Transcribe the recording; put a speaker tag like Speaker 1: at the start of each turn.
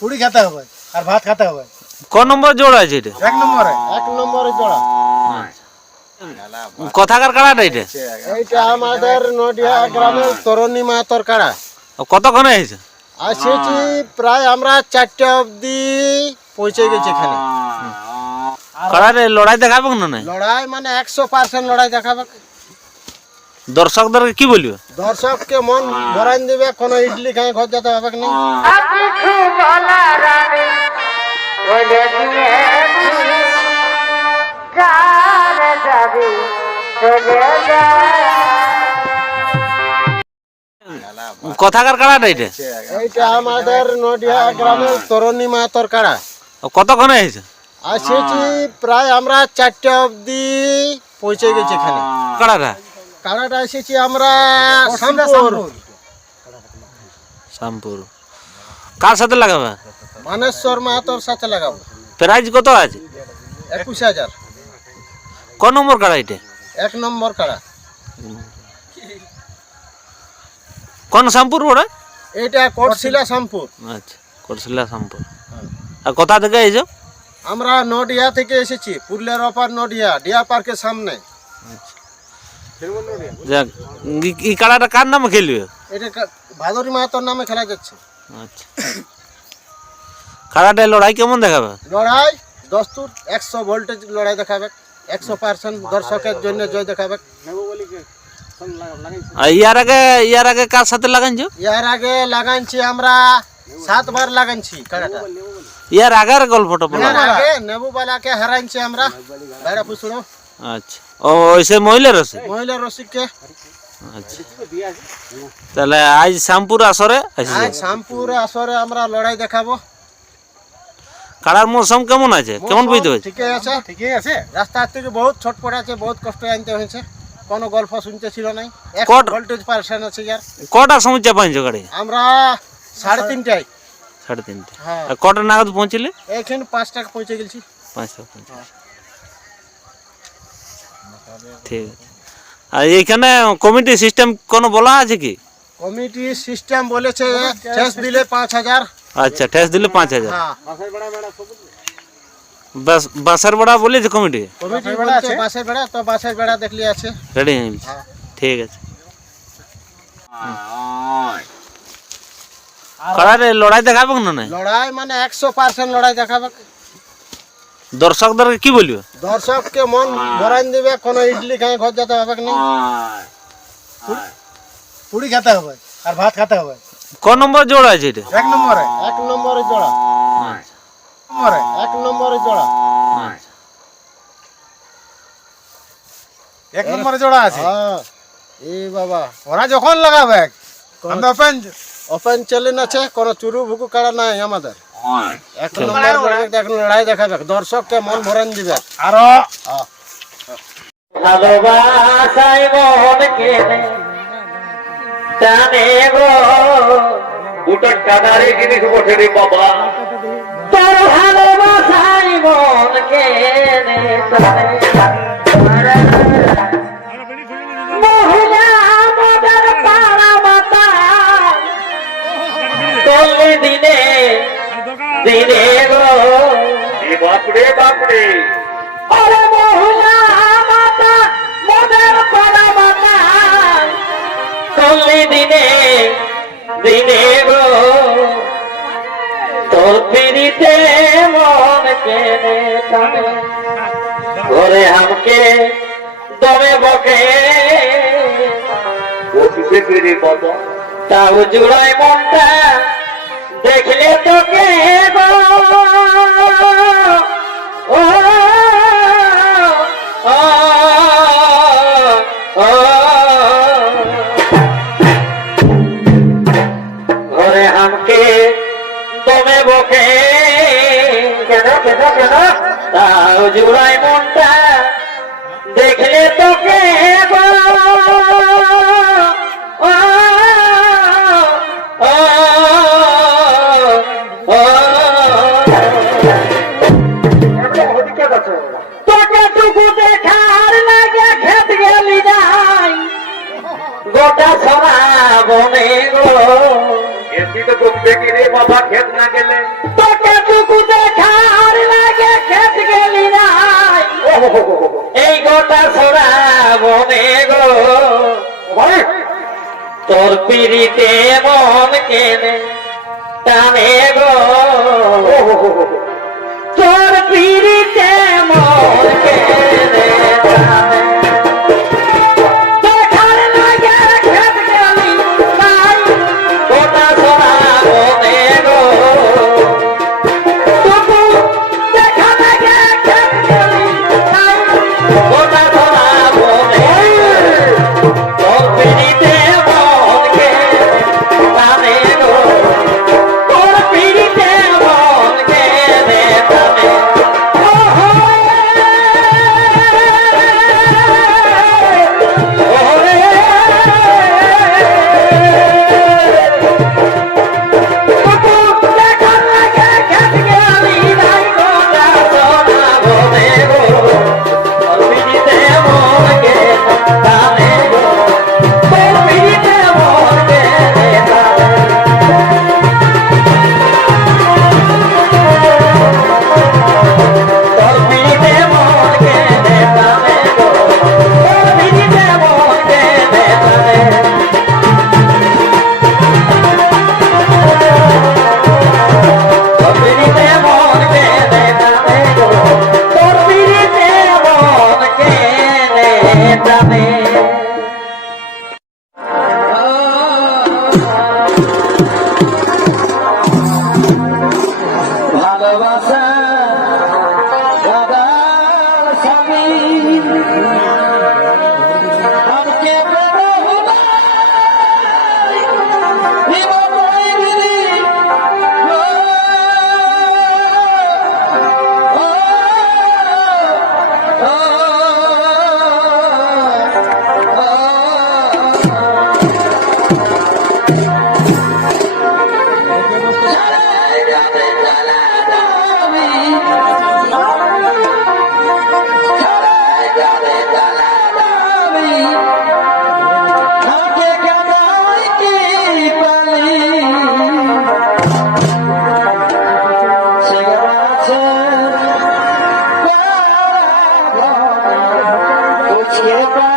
Speaker 1: পুরি খেতে হবে আর ভাত খেতে হবে।
Speaker 2: ক নম্বর জোড়া আছে এটা?
Speaker 1: এক নম্বরে।
Speaker 3: এক নম্বরে জোড়া।
Speaker 2: কথাকার কাড়াটা এটা?
Speaker 3: এইটা আমাদের নডিয়া গ্রামের তরুণী মাতর কাড়া।
Speaker 2: কতক্ষণে হয়েছে?
Speaker 3: আসেছি প্রায় আমরা চারটে অবধি পৌঁছে গেছি এখানে।
Speaker 2: কাড়ারে লড়াই দেখাবে না
Speaker 3: লড়াই মানে একশো পার্সেন্ট লড়াই দেখাবে
Speaker 2: দর্শকদেরকে কি বলবে?
Speaker 3: দর্শককে মন ভরাই দিবে কোনো ইডলি খাই ঘর যেতে হবে না?
Speaker 2: কথাকার কাড়াটা এটা?
Speaker 3: এইটা আমাদের নডিয়া গ্রামের তরুণী মাতর কাড়া
Speaker 2: কতক্ষণে হয়েছে?
Speaker 3: আসেছি প্রায় আমরা চারটে অবধি পৌঁছে গেছি এখানে।
Speaker 2: কাড়াটা
Speaker 3: কাড়াটা এসেছি আমরা শামপুর
Speaker 2: শ্যামপুর কার সাথে লাগাবে?
Speaker 3: মানেশ্বর মাহাতোর সাথে লাগাবো।
Speaker 2: প্রাইজ কত আছে?
Speaker 3: একুশ হাজার।
Speaker 2: ক নম্বর কাড়া এটা?
Speaker 3: এক নম্বর কাড়া।
Speaker 2: কোন শ্যামপুর ওটা
Speaker 3: এইটা কোটশিলা শামপুর
Speaker 2: আচ্ছা করছিলা শ্যামপুর আর কোথা থেকে এইছো
Speaker 3: আমরা নডিয়া থেকে এসেছি পুরুলিয়ার অপার নডিয়া ডিয়া পার্কের সামনে।
Speaker 2: যাক এই কাড়াটা কার নামে খেলবে?
Speaker 3: এটা ভাদুরী নামে খেলা যাচ্ছে।
Speaker 2: আচ্ছা। কাড়াটায় লড়াই কেমন দেখাবে?
Speaker 3: লড়াই দস্তুর একশো ভোল্টেজ লড়াই দেখাবে একশো পার্সেন্ট দর্শকের জন্য জয় দেখাবে।
Speaker 2: ইয়ার আগে ইয়ার আগে কার সাথে লাগাইছো?
Speaker 3: ইয়ার আগে লাগাইছি আমরা সাতবার লাগাইছি কাড়াটা
Speaker 2: ইয়ার আগের গল্পটা বলো।
Speaker 3: আগে নেবুবালাকে হারাইছি আমরা বাইরা পুষুনো
Speaker 2: আচ্ছা। ও ওইসে মহিলার আছে
Speaker 3: মহিলা রসিককে।
Speaker 2: আচ্ছা। তাহলে আজ শ্যামপুর আসরে
Speaker 3: আজ শামপুরে আসরে আমরা লড়াই দেখাবো।
Speaker 2: কাড়ার মৌসুম কেমন আছে? কেমন বুঝতে হয়েছে?
Speaker 3: ঠিকই আছে
Speaker 1: ঠিকই আছে।
Speaker 3: রাস্তা থেকে বহুত ছট পড়ে আছে বহুত কষ্ট আনতে হয়েছে। কোনো গল্প শুনতে ছিল নাই।
Speaker 2: কট-
Speaker 3: ভোল্টেজ পার্সেন্ট আছে ইয়ার
Speaker 2: কটার সময় চাপাইছো গাড়ি
Speaker 3: আমরা সাড়ে তিনটায়।
Speaker 2: সাড়ে তিনটে
Speaker 3: হ্যাঁ।
Speaker 2: কটার নাগাদ পৌঁছলে?
Speaker 3: এইখানে পাঁচটাকে পৌঁছে গেছি।
Speaker 2: পাঁচটা পঞ্চাশ ঠিক আছে। আর এইখানে কমিটি সিস্টেম কোনো বলা আছে কি?
Speaker 3: কমিটি সিস্টেম বলেছে শেষ দিলে পাঁচ হাজার।
Speaker 2: আচ্ছা ঠেস দিলে পাঁচ হাজার।
Speaker 3: হ্যাঁ।
Speaker 2: বাস বাসার ভাড়া বলেছে কমিটি?
Speaker 3: কমিটি বলছে বাসের বেড়া তো বাসের বেড়া দেখলি আছে।
Speaker 2: রেডি হয়ে
Speaker 3: হ্যাঁ।
Speaker 2: ঠিক আছে। কাড়ারে লড়াই দেখাবে না?
Speaker 3: লড়াই মানে একশো পার্সেন্ট লড়াই দেখাবে।
Speaker 2: দর্শকদেরকে কি বলবে?
Speaker 3: দর্শককে মন ভরাই দিবে কোনো ইডলি খাই ঘর যেতে হবে না
Speaker 1: পুরি খেতে হবে আর ভাত খেতে হবে।
Speaker 2: ক নম্বর জোড়া আছে এটা?
Speaker 1: এক নম্বরে
Speaker 3: এক নম্বরে জোড়া।
Speaker 2: আচ্ছা,
Speaker 1: নম্বরে
Speaker 3: এক নম্বরে জোড়া।
Speaker 2: আচ্ছা।
Speaker 1: এক নম্বরে জোড়া আছে?
Speaker 3: হ্যাঁ। এই বাবা।
Speaker 1: ওরা যখন লাগাবে ওপেন
Speaker 3: ওপেন চ্যালেঞ্জ আছে কোনো চুরু ভুকু কাড়া নাই আমাদের। এক নম্বর লড়াই দেখ- লড়াই দেখাবে দর্শককে মন ভরান দিবে। আরও।
Speaker 4: ভালোবাসাই মন কেনে জানে গো। দুটো টাকারে জিনিস বসে রে বাবা। তোর ভালোবাসাই মন কেনে জানে চললে দিনে দিনে গো। তোর পিড়িতে মন কেনে টানে ঘরে আমকে দমে বকে। তাও জুড়াই মনটা দেখলে তোকে গো। কেন কেন কেন তাও জুড়াই মনটা তোর পিড়িতে মন কেনে টানে গো